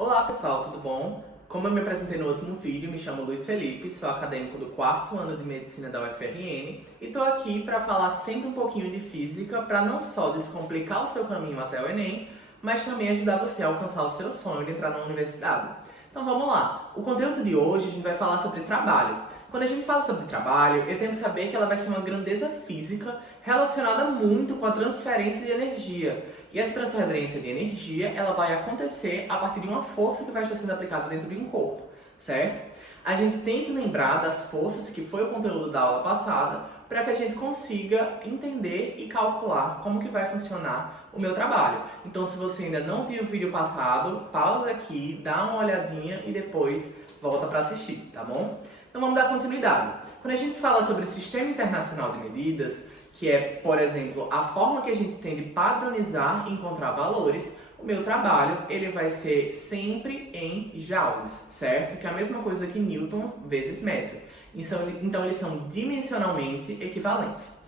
Olá pessoal, tudo bom? Como eu me apresentei no último vídeo, me chamo Luiz Felipe, sou acadêmico do 4º ano de Medicina da UFRN e estou aqui para falar sempre um pouquinho de física para não só descomplicar o seu caminho até o Enem, mas também ajudar você a alcançar o seu sonho de entrar na universidade. Então vamos lá, o conteúdo de hoje a gente vai falar sobre trabalho. Quando a gente fala sobre trabalho, eu tenho que saber que ela vai ser uma grandeza física relacionada muito com a transferência de energia. E essa transferência de energia, ela vai acontecer a partir de uma força que vai estar sendo aplicada dentro de um corpo, certo? A gente tem que lembrar das forças que foi o conteúdo da aula passada para que a gente consiga entender e calcular como que vai funcionar o meu trabalho. Então, se você ainda não viu o vídeo passado, pausa aqui, dá uma olhadinha e depois volta para assistir, tá bom? Então, vamos dar continuidade. Quando a gente fala sobre o Sistema Internacional de Medidas, que é, por exemplo, a forma que a gente tem de padronizar e encontrar valores, o meu trabalho ele vai ser sempre em joules, certo? Que é a mesma coisa que Newton vezes metro. Então eles são dimensionalmente equivalentes.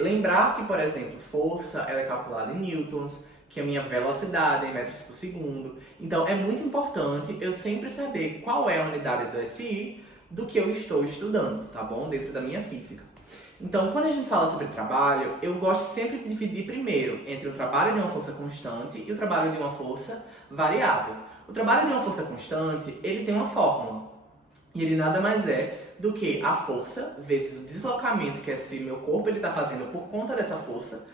Lembrar que, por exemplo, força ela é calculada em newtons, que a minha velocidade é em metros por segundo. Então é muito importante eu sempre saber qual é a unidade do SI do que eu estou estudando, tá bom? Dentro da minha física. Então, quando a gente fala sobre trabalho, eu gosto sempre de dividir primeiro entre o trabalho de uma força constante e o trabalho de uma força variável. O trabalho de uma força constante, ele tem uma fórmula. E ele nada mais é do que a força vezes o deslocamento que esse meu corpo está fazendo por conta dessa força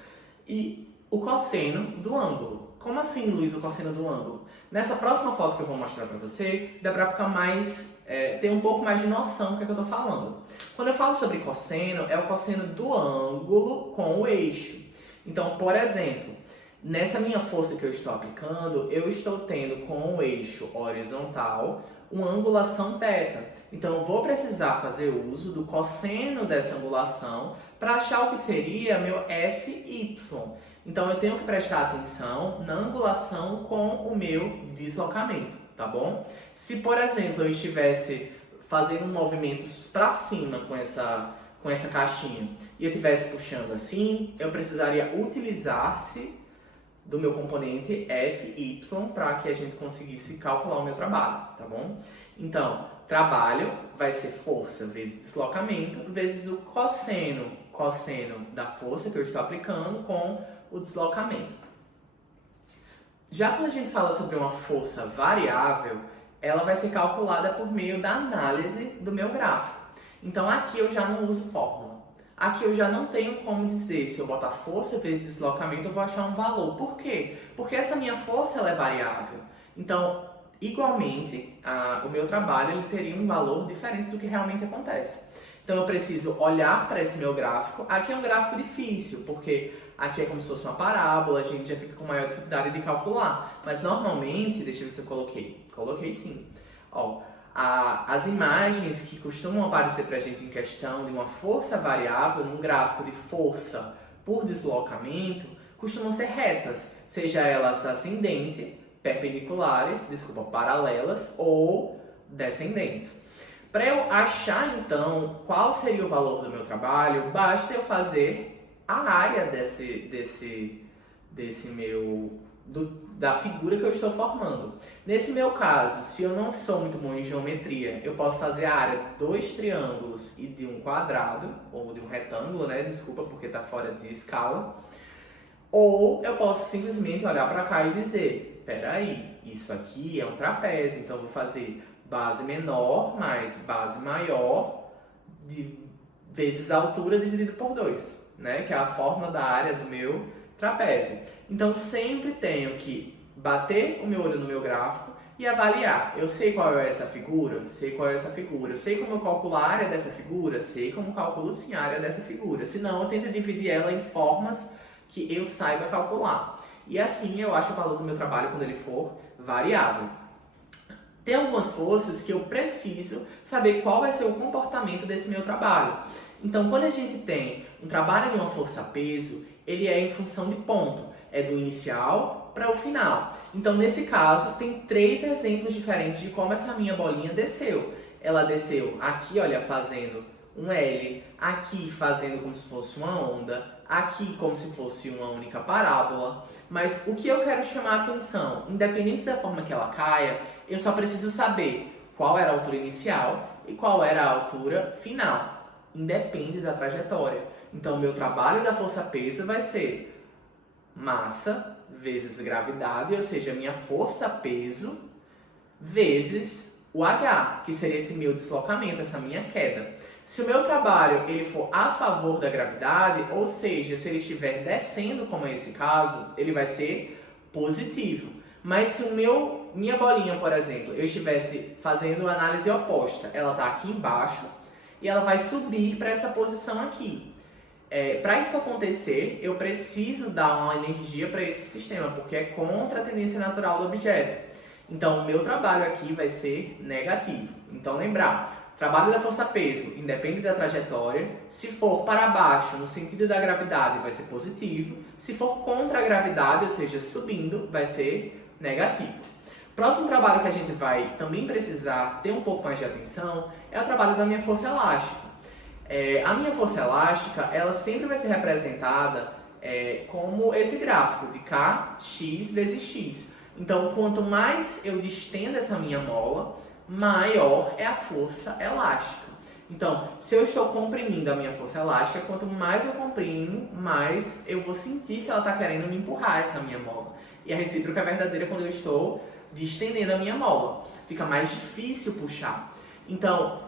e o cosseno do ângulo. Como assim, Luiz, o cosseno do ângulo? Nessa próxima foto que eu vou mostrar para você, dá para ficar mais, ter um pouco mais de noção do que eu estou falando. Quando eu falo sobre cosseno, é o cosseno do ângulo com o eixo. Então, por exemplo, nessa minha força que eu estou aplicando, eu estou tendo com o eixo horizontal uma angulação θ. Então, eu vou precisar fazer uso do cosseno dessa angulação para achar o que seria meu Fy. Então, eu tenho que prestar atenção na angulação com o meu deslocamento, tá bom? Se, por exemplo, eu estivesse fazendo movimentos para cima com essa caixinha e eu estivesse puxando assim, eu precisaria utilizar-se do meu componente Fy para que a gente conseguisse calcular o meu trabalho, tá bom? Então, trabalho vai ser força vezes deslocamento vezes o cosseno da força que eu estou aplicando com o deslocamento. Já quando a gente fala sobre uma força variável, ela vai ser calculada por meio da análise do meu gráfico. Então aqui eu já não uso fórmula. Aqui eu já não tenho como dizer se eu botar força vezes deslocamento eu vou achar um valor. Por quê? Porque essa minha força ela é variável. Então, igualmente, o meu trabalho ele teria um valor diferente do que realmente acontece. Então eu preciso olhar para esse meu gráfico. Aqui é um gráfico difícil, porque aqui é como se fosse uma parábola, a gente já fica com maior dificuldade de calcular. Mas normalmente, deixa eu ver se eu coloquei. Coloquei sim. Ó, as imagens que costumam aparecer para a gente em questão de uma força variável, num gráfico de força por deslocamento, costumam ser retas, seja elas ascendentes, paralelas ou descendentes. Para eu achar, então, qual seria o valor do meu trabalho, basta eu fazer a área da figura que eu estou formando. Nesse meu caso, se eu não sou muito bom em geometria, eu posso fazer a área de 2 triângulos e de um quadrado, ou de um retângulo, né? Desculpa, porque está fora de escala. Ou eu posso simplesmente olhar para cá e dizer, peraí, isso aqui é um trapézio, então eu vou fazer base menor mais base maior vezes a altura dividido por 2, né? Que é a fórmula da área do meu trapézio. Então, sempre tenho que bater o meu olho no meu gráfico e avaliar. Eu sei qual é essa figura? Eu sei qual é essa figura. Eu sei como eu calculo a área dessa figura? Sei como calculo sim a área dessa figura. Se não, eu tento dividir ela em formas que eu saiba calcular. E assim eu acho o valor do meu trabalho quando ele for variável. Tem algumas forças que eu preciso saber qual vai ser o comportamento desse meu trabalho. Então, quando a gente tem um trabalho de uma força-peso, ele é em função de ponto. É do inicial para o final. Então, nesse caso, tem 3 exemplos diferentes de como essa minha bolinha desceu. Ela desceu aqui, olha, fazendo um L, aqui fazendo como se fosse uma onda, aqui como se fosse uma única parábola, mas o que eu quero chamar a atenção, independente da forma que ela caia, eu só preciso saber qual era a altura inicial e qual era a altura final, independe da trajetória. Então, meu trabalho da força-peso vai ser massa vezes gravidade, ou seja, minha força-peso vezes o H, que seria esse meu deslocamento, essa minha queda. Se o meu trabalho ele for a favor da gravidade, ou seja, se ele estiver descendo, como é esse caso, ele vai ser positivo. Mas se minha bolinha, por exemplo, eu estivesse fazendo a análise oposta, ela está aqui embaixo e ela vai subir para essa posição aqui. Para isso acontecer, eu preciso dar uma energia para esse sistema, porque é contra a tendência natural do objeto. Então, o meu trabalho aqui vai ser negativo. Então, lembrar, trabalho da força-peso independe da trajetória. Se for para baixo, no sentido da gravidade, vai ser positivo. Se for contra a gravidade, ou seja, subindo, vai ser negativo. Próximo trabalho que a gente vai também precisar ter um pouco mais de atenção é o trabalho da minha força elástica. A minha força elástica, ela sempre vai ser representada como esse gráfico de Kx vezes x. Então, quanto mais eu distendo essa minha mola, maior é a força elástica. Então, se eu estou comprimindo a minha força elástica, quanto mais eu comprimo, mais eu vou sentir que ela está querendo me empurrar essa minha mola. E a recíproca é verdadeira quando eu estou distendendo a minha mola. Fica mais difícil puxar. Então,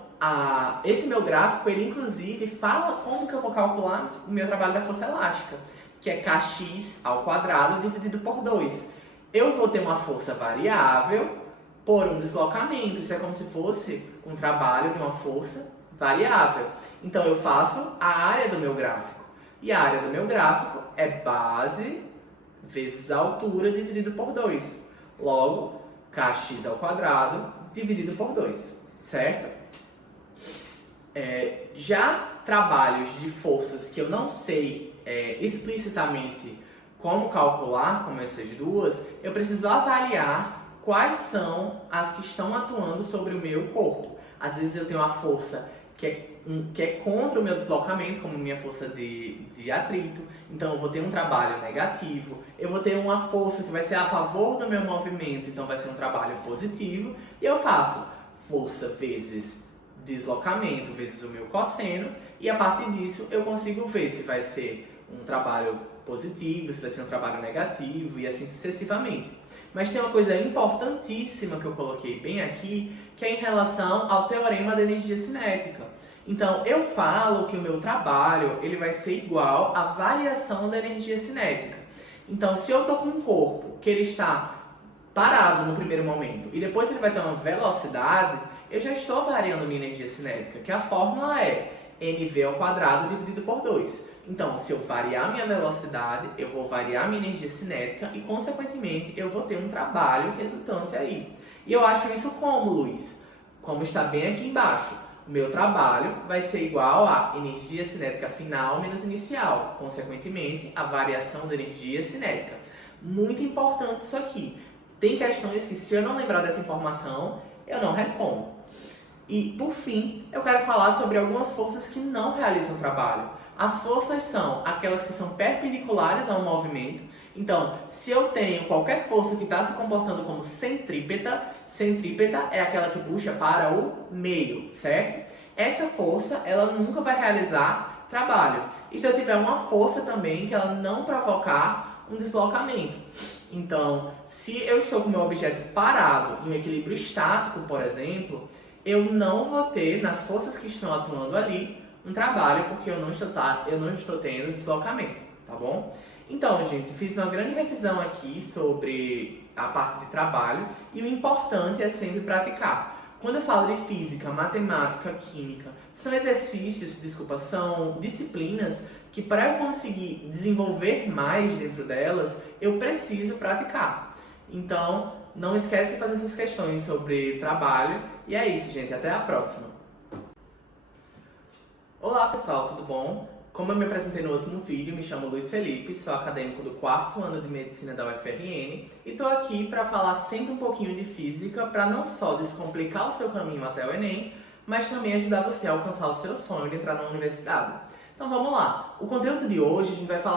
esse meu gráfico, ele inclusive fala como que eu vou calcular o meu trabalho da força elástica, que é Kx² dividido por 2. Eu vou ter uma força variável por um deslocamento. Isso é como se fosse um trabalho de uma força variável. Então, eu faço a área do meu gráfico. E a área do meu gráfico é base vezes a altura dividido por 2. Logo, Kx² dividido por 2. Certo? Já trabalhos de forças que eu não sei explicitamente como calcular, como essas duas, eu preciso avaliar quais são as que estão atuando sobre o meu corpo. Às vezes eu tenho uma força que é contra o meu deslocamento, como minha força de atrito, então eu vou ter um trabalho negativo. Eu vou ter uma força que vai ser a favor do meu movimento, então vai ser um trabalho positivo. E eu faço força vezes deslocamento vezes o meu cosseno, e a partir disso eu consigo ver se vai ser um trabalho positivo, se vai ser um trabalho negativo e assim sucessivamente. Mas tem uma coisa importantíssima que eu coloquei bem aqui, que é em relação ao teorema da energia cinética. Então, eu falo que o meu trabalho ele vai ser igual à variação da energia cinética. Então, se eu estou com um corpo que ele está parado no primeiro momento e depois ele vai ter uma velocidade, eu já estou variando minha energia cinética, que a fórmula é mv² dividido por 2. Então, se eu variar minha velocidade, eu vou variar minha energia cinética e, consequentemente, eu vou ter um trabalho resultante aí. E eu acho isso como, Luiz? Como está bem aqui embaixo. O meu trabalho vai ser igual a energia cinética final menos inicial. Consequentemente, a variação da energia cinética. Muito importante isso aqui. Tem questões que, se eu não lembrar dessa informação, eu não respondo. E, por fim, eu quero falar sobre algumas forças que não realizam trabalho. As forças são aquelas que são perpendiculares ao movimento. Então, se eu tenho qualquer força que está se comportando como centrípeta, centrípeta é aquela que puxa para o meio, certo? Essa força, ela nunca vai realizar trabalho. E se eu tiver uma força também que ela não provocar um deslocamento. Então, se eu estou com o meu objeto parado em um equilíbrio estático, por exemplo, eu não vou ter, nas forças que estão atuando ali, um trabalho, porque eu não estou tendo deslocamento, tá bom? Então, gente, fiz uma grande revisão aqui sobre a parte de trabalho e o importante é sempre praticar. Quando eu falo de física, matemática, química, são são disciplinas que para eu conseguir desenvolver mais dentro delas, eu preciso praticar. Então, não esquece de fazer suas questões sobre trabalho. E é isso, gente. Até a próxima. Olá, pessoal. Tudo bom? Como eu me apresentei no último vídeo, me chamo Luiz Felipe, sou acadêmico do 4º ano de Medicina da UFRN e estou aqui para falar sempre um pouquinho de física para não só descomplicar o seu caminho até o Enem, mas também ajudar você a alcançar o seu sonho de entrar na universidade. Então vamos lá. O conteúdo de hoje a gente vai falar